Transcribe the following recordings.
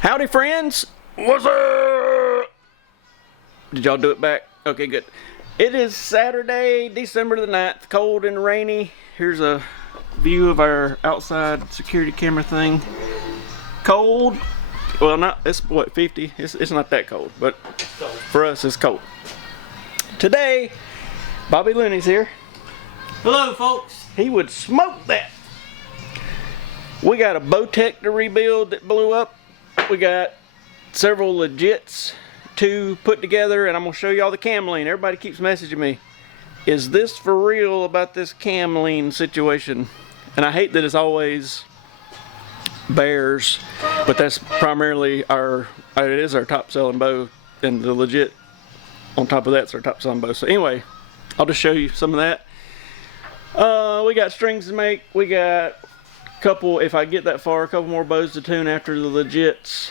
Howdy friends, what's up? Did y'all do it back? Okay, good. It is Saturday, December the 9th, cold and rainy. Here's a view of our outside security camera thing. Cold, well not, it's what, 50? It's not that cold, but for us it's cold. Today, Bobby Looney's here. Hello folks. He would smoke that. We got a Bowtech to rebuild that blew up. We got several legits to put together, and I'm gonna show y'all the cam lean. Everybody keeps messaging me, is this for real about this cam lean situation? And I hate that it's always bears, but that's primarily it is our top selling bow, and the legit on top of that's our top selling bow. So anyway, I'll just show you some of that. We got strings to make. We got a couple, if I get that far, a couple more bows to tune after the legits.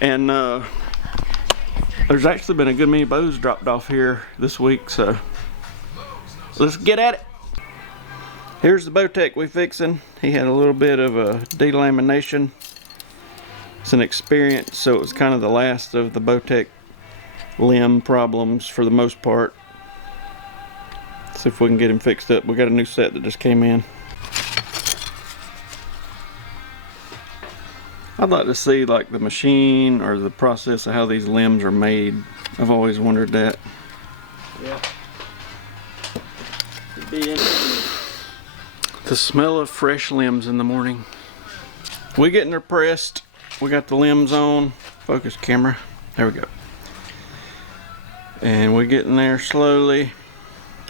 And there's actually been a good many bows dropped off here this week, so let's get at it. Here's the Bowtech we fixing. He had a little bit of a delamination. It's an experience, so it was kind of the last of the Bowtech limb problems for the most part. See if we can get him fixed up. We got a new set that just came in. I'd like to see like the machine or the process of how these limbs are made. I've always wondered that. Yeah. The smell of fresh limbs in the morning. We getting her pressed. We got the limbs on. Focus camera. There we go. And we're getting there slowly.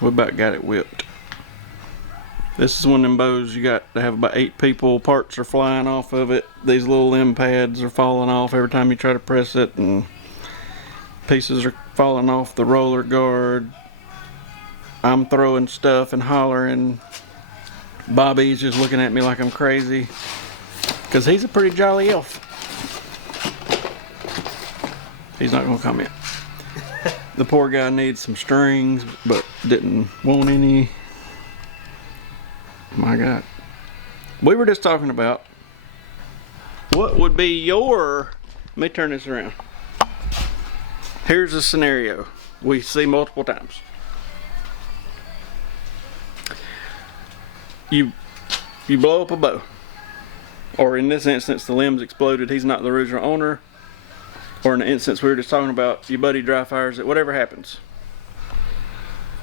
We about got it whipped. This is one of them bows you got to have about 8 people. Parts are flying off of it. These little limb pads are falling off every time you try to press it, and pieces are falling off the roller guard. I'm throwing stuff and hollering. Bobby's just looking at me like I'm crazy, because he's a pretty jolly elf. He's not gonna come in. The poor guy needs some strings, but didn't want any. My God. We were just talking about what would be your, let me turn this around. Here's a scenario we see multiple times. You blow up a bow, or in this instance the limbs exploded, he's not the original owner, or in the instance we were just talking about, your buddy dry fires it, whatever happens,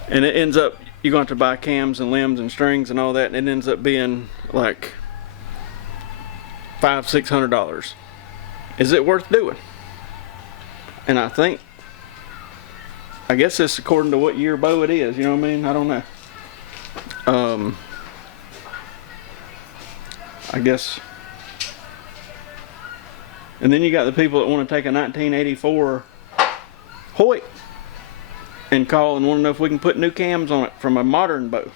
and it ends up you're going to have to buy cams and limbs and strings and all that, and it ends up being like $500–600. Is it worth doing? And I guess it's according to what year bow it is, you know what I mean? I don't know. I guess. And then you got the people that want to take a 1984 Hoyt and call and want to know if we can put new cams on it from a modern bow.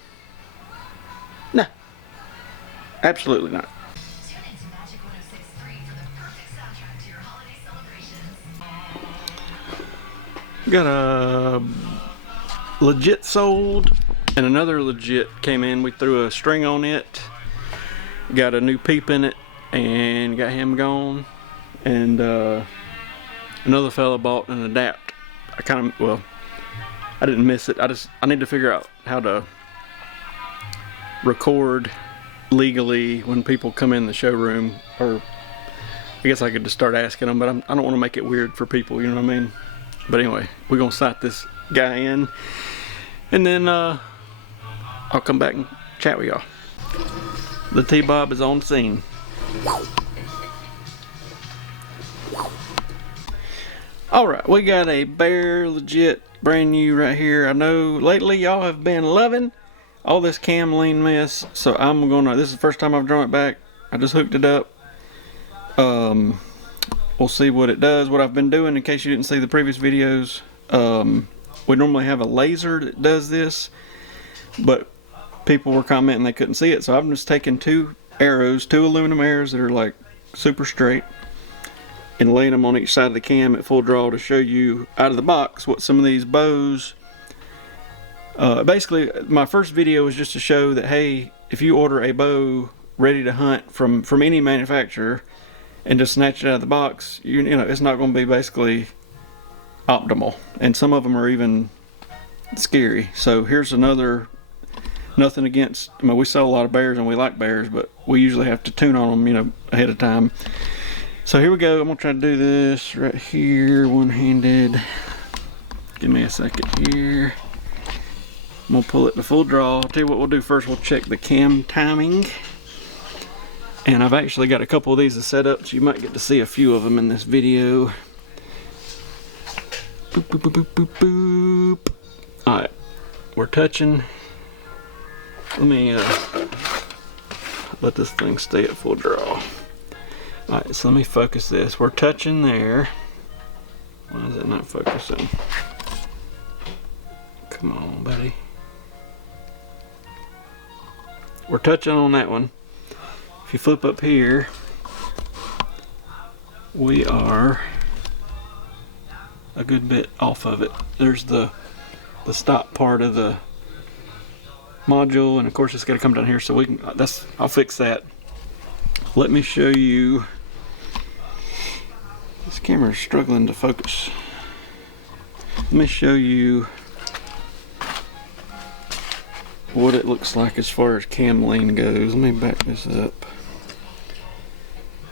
No. Absolutely not. Got a legit sold and another legit came in. We threw a string on it, got a new peep in it, and got him gone. And another fella bought an adapt. I didn't miss it. I need to figure out how to record legally when people come in the showroom, or I guess I could just start asking them, but I don't want to make it weird for people, you know what I mean? But anyway, we're gonna sight this guy in, and then I'll come back and chat with y'all. The T-Bob is on scene. Alright, we got a Bear legit brand new right here. I know lately y'all have been loving all this cam lean mess, so this is the first time I've drawn it back. I just hooked it up. We'll see what it does. What I've been doing, in case you didn't see the previous videos, we normally have a laser that does this, but people were commenting they couldn't see it, so I'm just taking 2 aluminum arrows that are like super straight, and laying them on each side of the cam at full draw to show you out of the box what some of these bows. Basically, my first video was just to show that, hey, if you order a bow ready to hunt from any manufacturer, and just snatch it out of the box, you know, it's not going to be basically optimal. And some of them are even scary. So here's another, nothing against, I mean, we sell a lot of bears and we like bears, but we usually have to tune on them, you know, ahead of time. So here we go. I'm gonna try to do this right here, one-handed. Give me a second here. I'm gonna pull it to full draw. I'll tell you what we'll do first. We'll check the cam timing. And I've actually got a couple of these to set up, so you might get to see a few of them in this video. Boop, boop, boop, boop, boop, boop. All right, we're touching. Let me let this thing stay at full draw. All right, so let me focus this. We're touching there. Why is it not focusing? Come on, buddy. We're touching on that one. If you flip up here, we are a good bit off of it. There's the stop part of the module, and of course it's got to come down here, so we can, I'll fix that. Let me show you. This camera is struggling to focus. Let me show you what it looks like as far as cam lean goes. Let me back this up.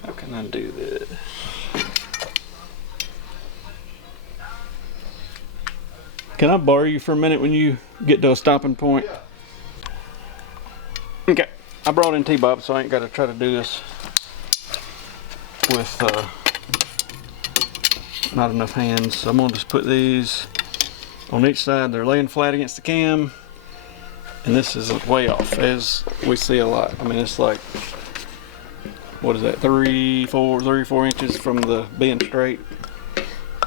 How can I do this? Can I borrow you for a minute when you get to a stopping point? Okay, I brought in T-Bob, so I ain't got to try to do this with not enough hands. So I'm gonna just put these on each side. They're laying flat against the cam, and this is way off, as we see a lot. I mean, it's like, what is that, 34 inches from the being straight.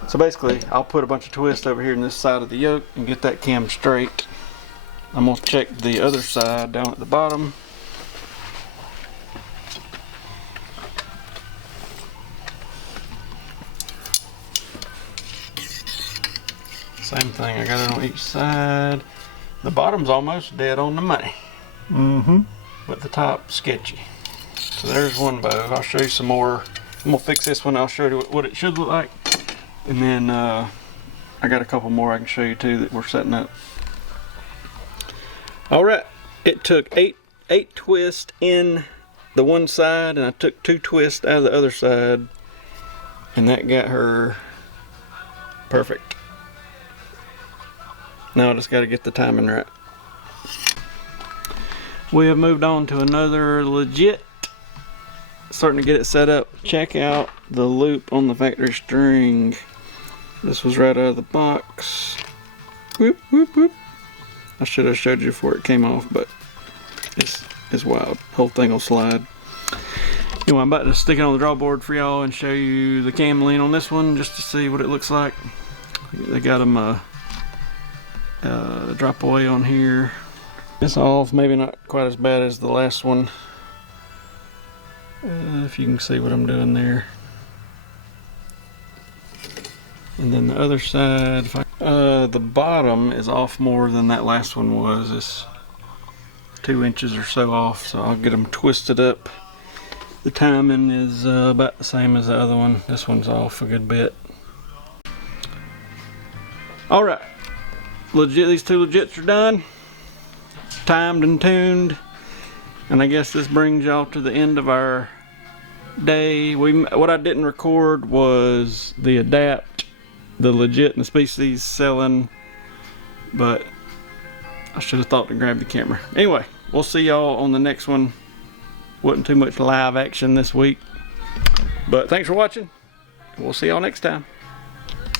So basically, I'll put a bunch of twists over here in this side of the yoke and get that cam straight. I'm gonna check the other side down at the bottom. Same thing, I got it on each side. The bottom's almost dead on the money. But the top, sketchy. So there's one bow. I'll show you some more. I'm gonna fix this one. I'll show you what it should look like. And then I got a couple more I can show you too that we're setting up. All right, it took eight twists in the one side, and I took 2 twists out of the other side, and that got her perfect. Now I just got to get the timing right. We have moved on to another legit. Starting to get it set up. Check out the loop on the factory string. This was right out of the box. Whoop, whoop, whoop. I should have showed you before it came off, but it's wild. Whole thing will slide. Anyway, I'm about to stick it on the drawboard for y'all and show you the cam lean on this one just to see what it looks like. They got them drop away on here. It's off, maybe not quite as bad as the last one. If you can see what I'm doing there. And then the other side, the bottom is off more than that last one was. It's 2 inches or so off, so I'll get them twisted up. The timing is about the same as the other one. This one's off a good bit. All right, these 2 legits are done, timed and tuned. And I guess this brings y'all to the end of our day. What I didn't record was the adapt, the legit and the species selling, but I should have thought to grab the camera. Anyway, we'll see y'all on the next one. Wasn't too much live action this week, but thanks for watching. We'll see y'all next time.